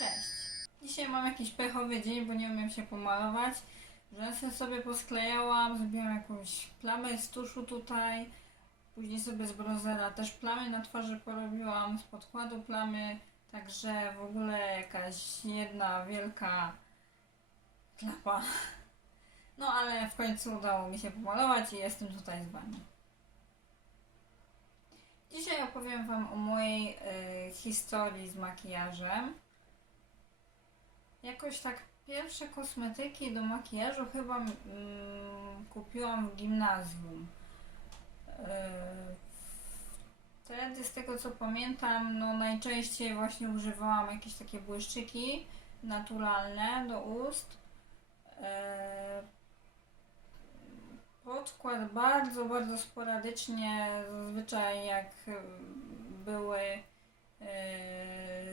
Cześć. Dzisiaj mam jakiś pechowy dzień, bo nie umiem się pomalować. Rzęsy sobie posklejałam, zrobiłam jakąś plamę z tuszu tutaj. Później sobie z bronzera też plamy na twarzy porobiłam, z podkładu plamy. Także w ogóle jakaś jedna wielka klapa. No ale w końcu udało mi się pomalować i jestem tutaj z Wami. Dzisiaj opowiem Wam o mojej y, historii z makijażem. Jakoś tak pierwsze kosmetyki do makijażu chyba mm, kupiłam w gimnazjum. Y, wtedy z tego co pamiętam, no najczęściej właśnie używałam jakieś takie błyszczyki naturalne do ust. E, Podkład bardzo, bardzo sporadycznie, zazwyczaj jak były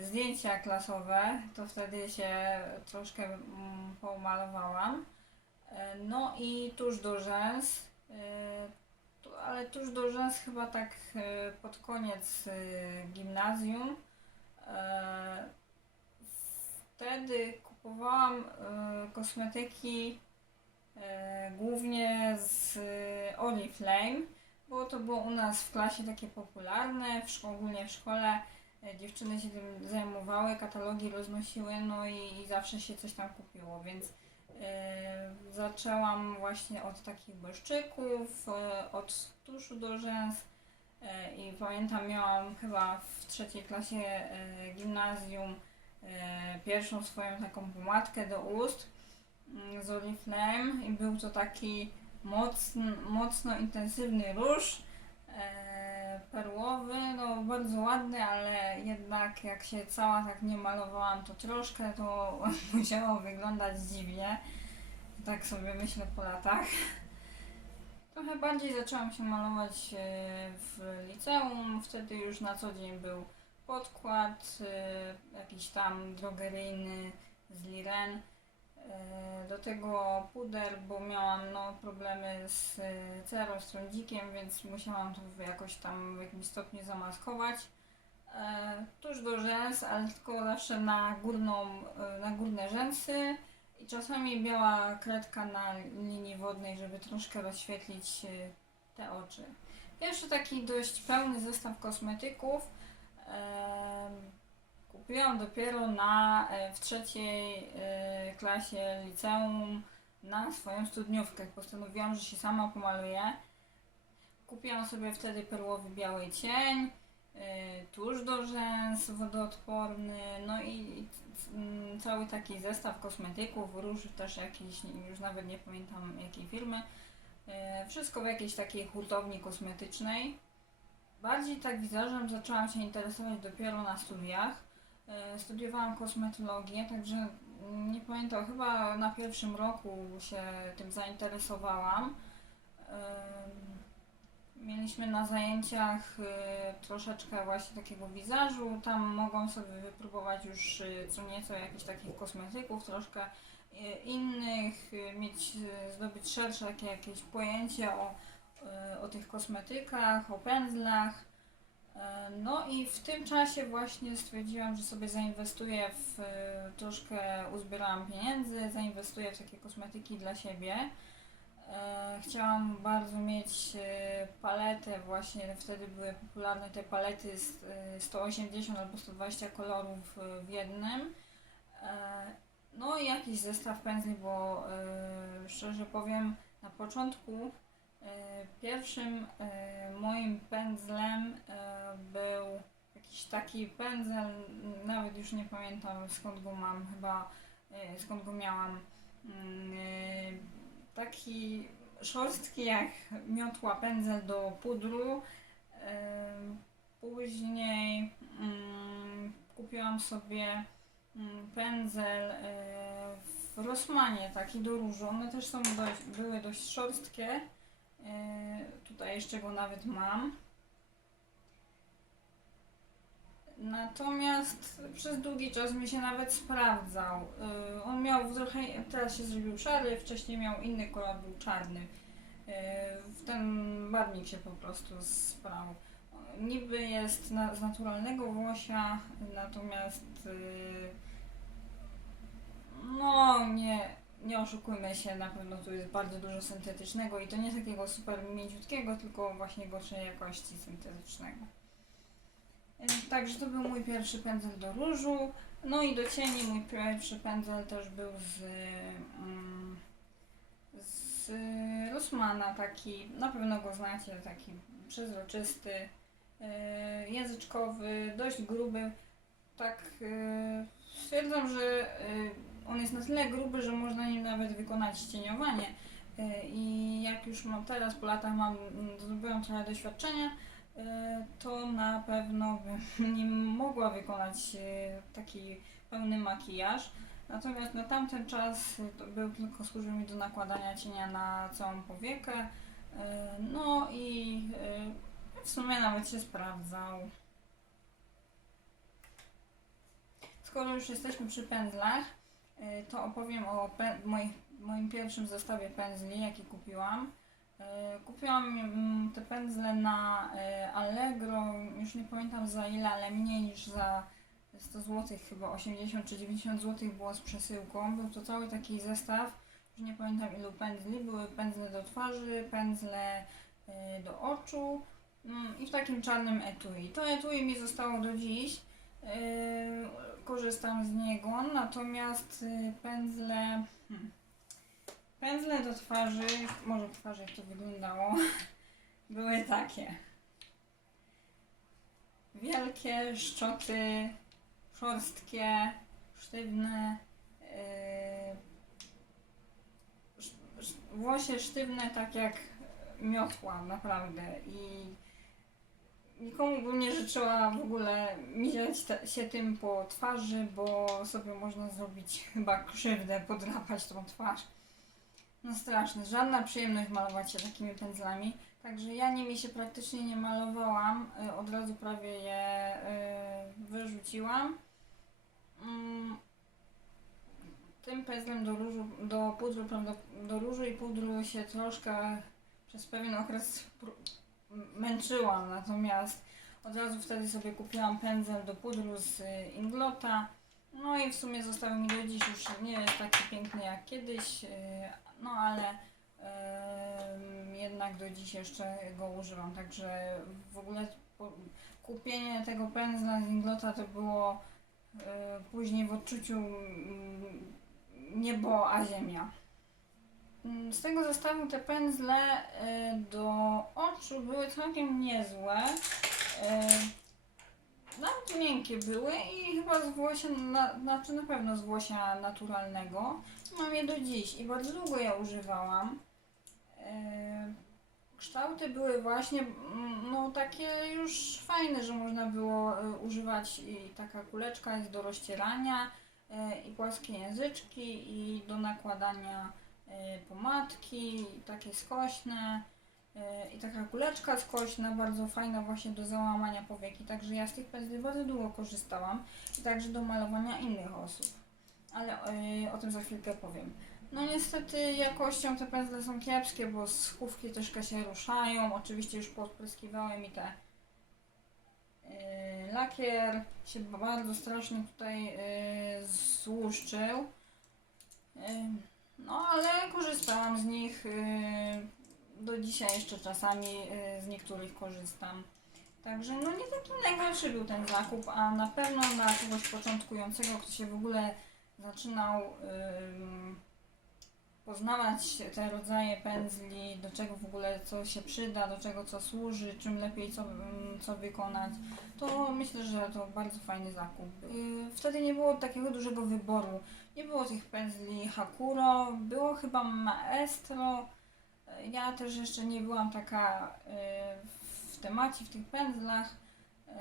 zdjęcia klasowe, to wtedy się troszkę mm, pomalowałam. E, No i tuż do rzęs, tu- ale tuż do rzęs chyba tak pod koniec gimnazjum. E, Wtedy kupowałam kosmetyki e, głównie z e, Oriflame, bo to było u nas w klasie takie popularne, w ogólnie w szkole e, dziewczyny się tym zajmowały, katalogi roznosiły, no i, i zawsze się coś tam kupiło, więc e, zaczęłam właśnie od takich błyszczyków, e, od tuszu do rzęs e, i pamiętam miałam chyba w trzeciej klasie e, gimnazjum e, pierwszą swoją taką pomadkę do ust mm, z Oriflame i był to taki mocno, mocno intensywny róż e, perłowy, no bardzo ładny, ale jednak jak się cała tak nie malowałam to troszkę to musiało wyglądać dziwnie. Tak sobie myślę po latach. Trochę bardziej zaczęłam się malować e, w liceum, wtedy już na co dzień był podkład, e, jakiś tam drogeryjny z Liren. E, Do tego puder, bo miałam no, problemy z e, cerą, z trądzikiem, więc musiałam to jakoś tam w jakimś stopniu zamaskować. E, Tuż do rzęs, ale tylko zawsze na, górną, na górne rzęsy i czasami biała kredka na linii wodnej, żeby troszkę rozświetlić te oczy. Pierwszy taki dość pełny zestaw kosmetyków kupiłam dopiero na, e, w trzeciej e, klasie liceum na swoją studniówkę. Postanowiłam, że się sama pomaluję. Kupiłam sobie wtedy perłowy biały cień, e, tusz do rzęs wodoodporny, no i cały taki zestaw kosmetyków, róż też jakiś, już nawet nie pamiętam jakiej firmy. Wszystko w jakiejś takiej hurtowni kosmetycznej. Bardziej tak wizażem zaczęłam się interesować dopiero na studiach. E, Studiowałam kosmetologię, także nie pamiętam, chyba na pierwszym roku się tym zainteresowałam. Em, Mieliśmy na zajęciach e, troszeczkę właśnie takiego wizażu. Tam mogłam sobie wypróbować już e, co nieco jakichś takich kosmetyków, troszkę e, innych, e, mieć, e, zdobyć szersze takie jakieś pojęcie o, e, o tych kosmetykach, o pędzlach. E, No i w tym czasie właśnie stwierdziłam, że sobie zainwestuję w e, troszkę uzbierałam pieniędzy, zainwestuję w takie kosmetyki dla siebie. E, Chciałam bardzo mieć paletę, właśnie wtedy były popularne te palety z e, 180 albo 120 kolorów w jednym. No i jakiś zestaw pędzli, bo szczerze powiem, na początku pierwszym e, moim pędzlem e, był jakiś taki pędzel, nawet już nie pamiętam skąd go mam, chyba e, skąd go miałam. Mm, e, Taki szorstki jak miotła pędzel do pudru. Później mm, kupiłam sobie mm, pędzel e, w Rossmanie, taki do różu. One też są dość, były dość szorstkie. E, Tutaj jeszcze go nawet mam. Natomiast przez długi czas mi się nawet sprawdzał. Y, On miał trochę, teraz się zrobił szary, wcześniej miał inny kolor, był czarny. W ten barwnik się po prostu sprał. Niby jest na, z naturalnego włosia, natomiast no nie, nie oszukujmy się, na pewno tu jest bardzo dużo syntetycznego i to nie takiego super mięciutkiego, tylko właśnie gorszej jakości syntetycznego. Także to był mój pierwszy pędzel do różu. No i do cieni mój pierwszy pędzel też był z, mm, z Rossmana, taki, na pewno go znacie, taki przezroczysty, y, języczkowy, dość gruby. Tak y, stwierdzam, że y, on jest na tyle gruby, że można nim nawet wykonać cieniowanie. Y, I jak już mam teraz po latach mam, mm, zdobyłam trochę doświadczenia, y, to na pewno bym nim mogła wykonać y, taki pełny makijaż. Natomiast na tamten czas był tylko służył mi do nakładania cienia na całą powiekę. No i w sumie nawet się sprawdzał. Skoro już jesteśmy przy pędzlach, to opowiem o moim pierwszym zestawie pędzli, jaki kupiłam. Y, Kupiłam mm, te pędzle na y, Allegro, już nie pamiętam za ile, ale mniej niż za 100 zł, chyba 80 czy 90 zł było z przesyłką. Był to cały taki zestaw, już nie pamiętam ilu pędzli. Były pędzle do twarzy, pędzle y, do oczu mm, i w takim czarnym etui. To etui mi zostało do dziś. Korzystam z niego, natomiast y, pędzle. Hmm, pędzle do twarzy, może twarzy jak to wyglądało, były takie. Wielkie, szczoty, szorstkie, sztywne. Yy, włosie sztywne, tak jak miotła, naprawdę. I nikomu bym nie życzyła w ogóle miziać te- się tym po twarzy, bo sobie można zrobić chyba krzywdę, podrapać tą twarz. No straszne, żadna przyjemność malować się takimi pędzlami. Także ja nimi się praktycznie nie malowałam, y, od razu prawie je y, wyrzuciłam. Mm, Tym pędzlem do, różu, do pudru, do różu i pudru się troszkę przez pewien okres męczyłam, natomiast od razu wtedy sobie kupiłam pędzel do pudru z y, Inglota. No i w sumie został mi do dziś już nie jest taki piękny jak kiedyś, y, no ale em, jednak do dziś jeszcze go używam, także w ogóle po, kupienie tego pędzla z Inglota to było y, później w odczuciu mm, niebo a ziemia. Mm, Z tego zestawu te pędzle y, do oczu były całkiem niezłe. Y, Nawet miękkie były i chyba z włosia, na, znaczy na pewno z włosia naturalnego. Mam je do dziś i bardzo długo je używałam. Y, Kształty były właśnie mm, no takie już fajne, że można było używać i taka kuleczka jest do rozcierania i płaskie języczki i do nakładania pomadki, takie skośne y, i taka kuleczka skośna, bardzo fajna właśnie do załamania powieki. Także ja z tych pędzli bardzo długo korzystałam i także do malowania innych osób. Ale y, o tym za chwilkę powiem. No niestety jakością te pędzle są kiepskie, bo skówki troszkę się ruszają. Oczywiście już podpryskiwałem i te lakier się bardzo strasznie tutaj złuszczył. Yy, no ale korzystałam z nich. Yy, do dzisiaj jeszcze czasami yy, z niektórych korzystam. Także no nie taki najgorszy był ten zakup, a na pewno na kogoś początkującego, kto się w ogóle zaczynał ym, poznawać te rodzaje pędzli, do czego w ogóle co się przyda, do czego co służy, czym lepiej co, ym, co wykonać, to myślę, że to bardzo fajny zakup. Yy, Wtedy nie było takiego dużego wyboru. Nie było tych pędzli Hakuro, było chyba Maestro. Ja też jeszcze nie byłam taka yy, w temacie, w tych pędzlach. Yy,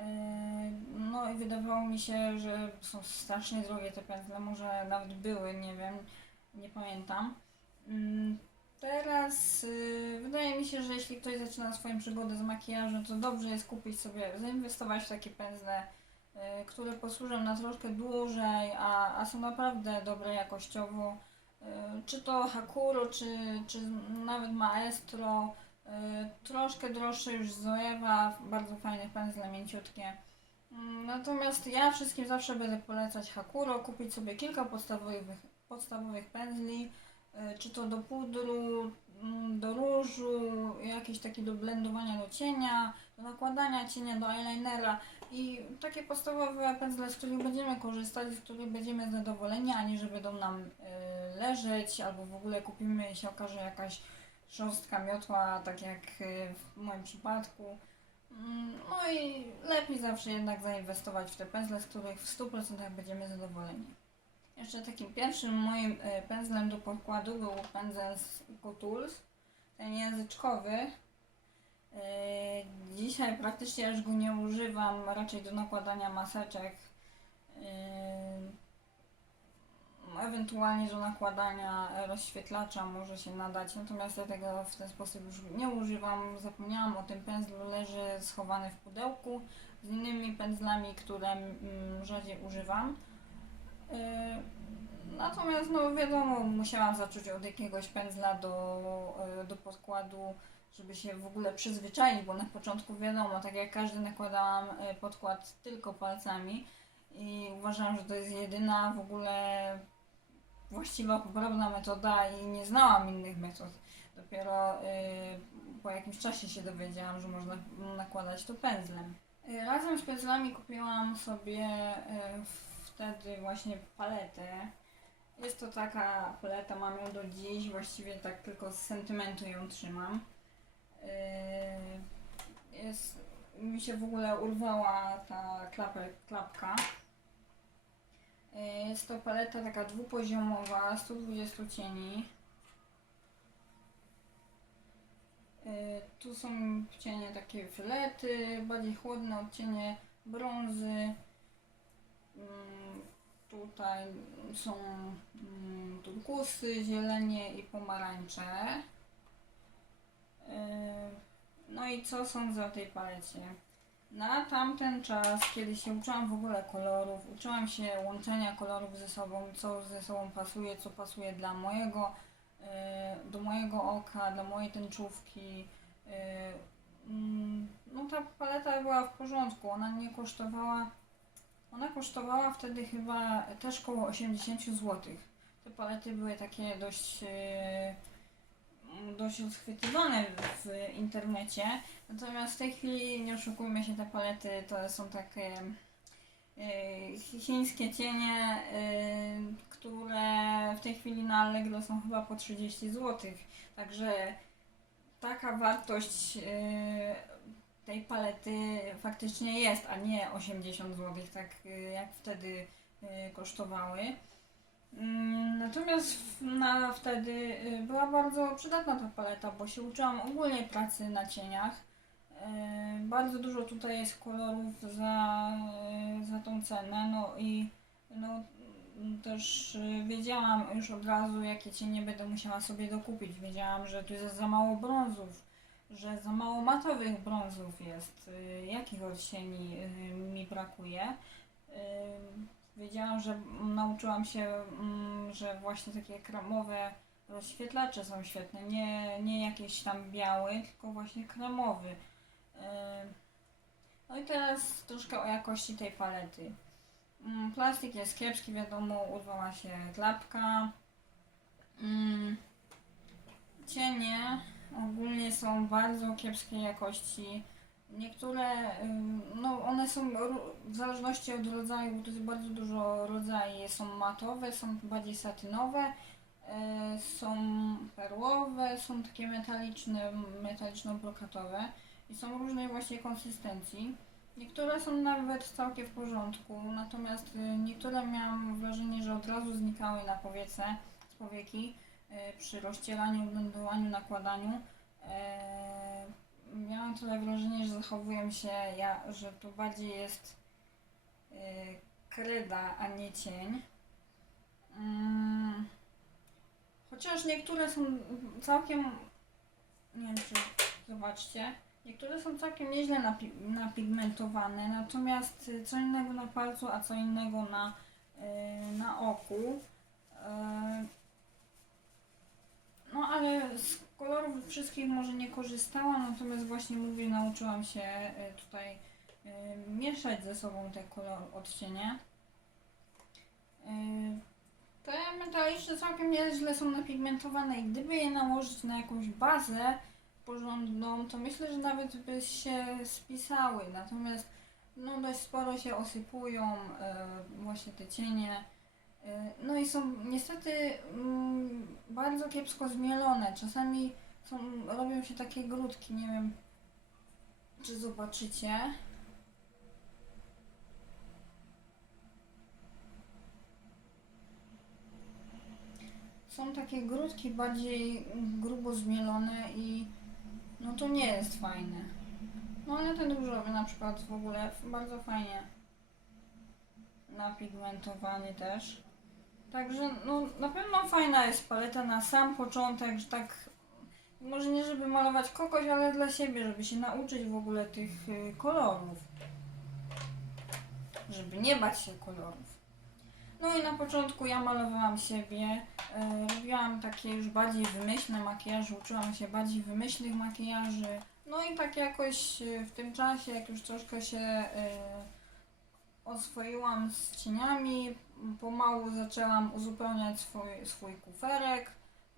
No i wydawało mi się, że są strasznie drogie te pędzle, może nawet były, nie wiem, nie pamiętam. Mm, Teraz yy, wydaje mi się, że jeśli ktoś zaczyna swoją przygodę z makijażem, to dobrze jest kupić sobie, zainwestować w takie pędzle, yy, które posłużą na troszkę dłużej, a, a są naprawdę dobre jakościowo. Yy, Czy to Hakuro, czy, czy nawet Maestro, troszkę droższe już Zoewa, bardzo fajne pędzle, mięciutkie. Mm, Natomiast ja wszystkim zawsze będę polecać Hakuro, kupić sobie kilka podstawowych podstawowych pędzli, y, czy to do pudru, mm, do różu, jakieś takie do blendowania do cienia, do nakładania cienia, do eyelinera i takie podstawowe pędzle, z których będziemy korzystać, z których będziemy zadowoleni, a nie że będą nam y, leżeć, albo w ogóle kupimy i się okaże jakaś szorstka miotła, tak jak y, w moim przypadku. Mm, No i lepiej zawsze jednak zainwestować w te pędzle, z których w 100% będziemy zadowoleni. Jeszcze takim pierwszym moim e, pędzlem do podkładu był pędzel z EcoTools, ten języczkowy. E, Dzisiaj praktycznie już go nie używam, raczej do nakładania maseczek. E, Ewentualnie do nakładania rozświetlacza może się nadać, natomiast ja tego w ten sposób już nie używam. Zapomniałam o tym pędzlu, leży schowany w pudełku z innymi pędzlami, które mm, rzadziej używam. Yy, Natomiast no wiadomo, musiałam zacząć od jakiegoś pędzla do, yy, do podkładu, żeby się w ogóle przyzwyczaić, bo na początku wiadomo, tak jak każdy nakładałam yy, podkład tylko palcami i uważam, że to jest jedyna w ogóle właściwa, poprawna metoda i nie znałam innych metod. Dopiero yy, po jakimś czasie się dowiedziałam, że można nakładać to pędzlem. Razem z pędzlami kupiłam sobie yy, wtedy właśnie paletę. Jest to taka paleta, mam ją do dziś, właściwie tak tylko z sentymentu ją trzymam. Yy, jest, mi się w ogóle urwała ta klapę, klapka. Yy, Jest to paleta taka dwupoziomowa, 120 cieni. Yy, Tu są cienie takie filety, bardziej chłodne odcienie brązy. Tutaj są mm, turkusy, zielenie i pomarańcze. Yy, No i co sądzę o tej palecie? Na tamten czas, kiedy się uczyłam w ogóle kolorów, uczyłam się łączenia kolorów ze sobą, co ze sobą pasuje, co pasuje dla mojego, yy, do mojego oka, dla mojej tęczówki. Yy, mm, No ta paleta była w porządku, ona nie kosztowała, ona kosztowała wtedy chyba też koło 80 zł. Te palety były takie dość, yy, dość rozchwytywane w internecie. Natomiast w tej chwili, nie oszukujmy się, te palety to są takie chi- chińskie cienie, yy, które w tej chwili na Allegro są chyba po 30 zł. Także taka wartość tej palety faktycznie jest, a nie 80 zł, tak yy, jak wtedy yy, kosztowały. Mm, Natomiast na, wtedy y, była bardzo przydatna ta paleta, bo się uczyłam ogólnie pracy na cieniach. Y, Bardzo dużo tutaj jest kolorów za, y, za tą cenę, no i no, też y, wiedziałam już od razu, jakie cienie będę musiała sobie dokupić. Wiedziałam, że tu jest za mało brązów, że za mało matowych brązów jest, y, jakich odcieni y, mi brakuje. Y, Wiedziałam, że nauczyłam się, mm, że właśnie takie kremowe rozświetlacze są świetne. Nie, nie jakieś tam biały, tylko właśnie kremowy. No i teraz troszkę o jakości tej palety. Mm, Plastik jest kiepski, wiadomo, urwała się klapka. Mm, Cienie ogólnie są bardzo kiepskiej jakości. Niektóre, ym, no one są w zależności od rodzaju, bo to jest bardzo dużo rodzajów. Są matowe, są bardziej satynowe, y, są perłowe, są takie metaliczne, metaliczno-brokatowe i są różnej właśnie konsystencji. Niektóre są nawet całkiem w porządku, natomiast y, niektóre miałam wrażenie, że od razu znikały na powiece, z powieki y, przy rozcieraniu, blendowaniu, nakładaniu. E, miałam tyle wrażenie, że zachowuję się, ja, że to bardziej jest y, kreda, a nie cień. Mm, chociaż niektóre są całkiem, nie wiem czy zobaczcie, niektóre są całkiem nieźle napi- napigmentowane, natomiast co innego na palcu, a co innego na, na oku. No ale z kolorów wszystkich może nie korzystałam, natomiast właśnie mówię, nauczyłam się y, tutaj y, mieszać ze sobą te kolor odcienie. Y, Te metaliczne całkiem nieźle są napigmentowane i gdyby je nałożyć na jakąś bazę porządną, to myślę, że nawet by się spisały. Natomiast no dość sporo się osypują e, właśnie te cienie. E, no i są niestety mm, bardzo kiepsko zmielone. Czasami są, robią się takie grudki, nie wiem czy zobaczycie. Są takie grudki bardziej grubo zmielone i no to nie jest fajne. No ale ten różowy na przykład w ogóle bardzo fajnie napigmentowany też. Także no na pewno fajna jest paleta na sam początek, że tak może nie żeby malować kogoś, ale dla siebie, żeby się nauczyć w ogóle tych y, kolorów. Żeby nie bać się kolorów. No i na początku ja malowałam siebie. E, robiłam takie już bardziej wymyślne makijaże, uczyłam się bardziej wymyślnych makijaży. No i tak jakoś e, w tym czasie, jak już troszkę się oswoiłam z cieniami, pomału zaczęłam uzupełniać swój, swój kuferek.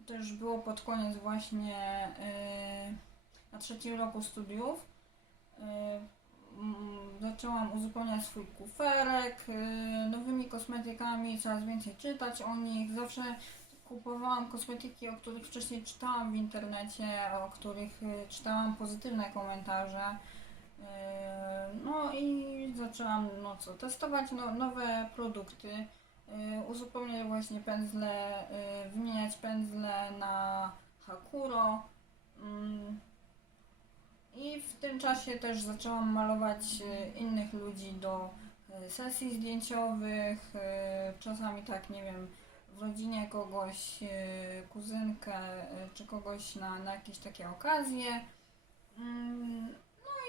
To już było pod koniec właśnie e, na trzecim roku studiów. Mm, zaczęłam uzupełniać swój kuferek e, nowymi kosmetykami, coraz więcej czytać o nich. Zawsze kupowałam kosmetyki, o których wcześniej czytałam w internecie, o których e, czytałam pozytywne komentarze. E, No i zaczęłam no co, testować no, nowe produkty, e, uzupełniać właśnie pędzle, e, wymieniać pędzle na Hakuro. I w tym czasie też zaczęłam malować innych ludzi do sesji zdjęciowych, czasami tak, nie wiem, w rodzinie kogoś, kuzynkę czy kogoś na, na jakieś takie okazje.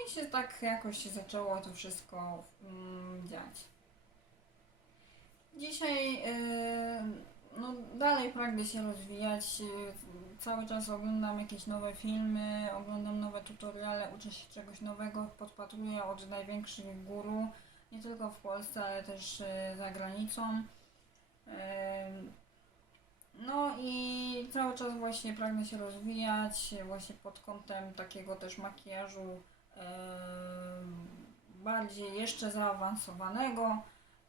I się tak jakoś się zaczęło to wszystko mm, dziać. Dzisiaj e, no, dalej pragnę się rozwijać. e, Cały czas oglądam jakieś nowe filmy, oglądam nowe tutoriale, uczę się czegoś nowego, podpatruję od największych guru, nie tylko w Polsce, ale też e, za granicą. Em, No i cały czas właśnie pragnę się rozwijać, właśnie pod kątem takiego też makijażu bardziej jeszcze zaawansowanego.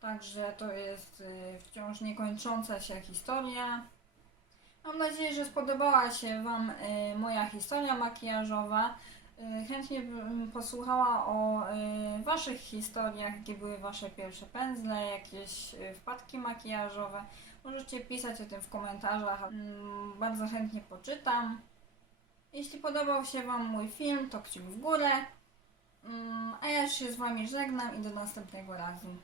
Także to jest y, wciąż niekończąca się historia. Mam nadzieję, że spodobała się Wam y, moja historia makijażowa. Y, Chętnie bym posłuchała o Waszych historiach, jakie były Wasze pierwsze pędzle, jakieś wpadki makijażowe. Możecie pisać o tym w komentarzach. Mm, Bardzo chętnie poczytam. Jeśli podobał się Wam mój film, to kciuk w górę. Mm, A ja się z Wami żegnam i do następnego razu.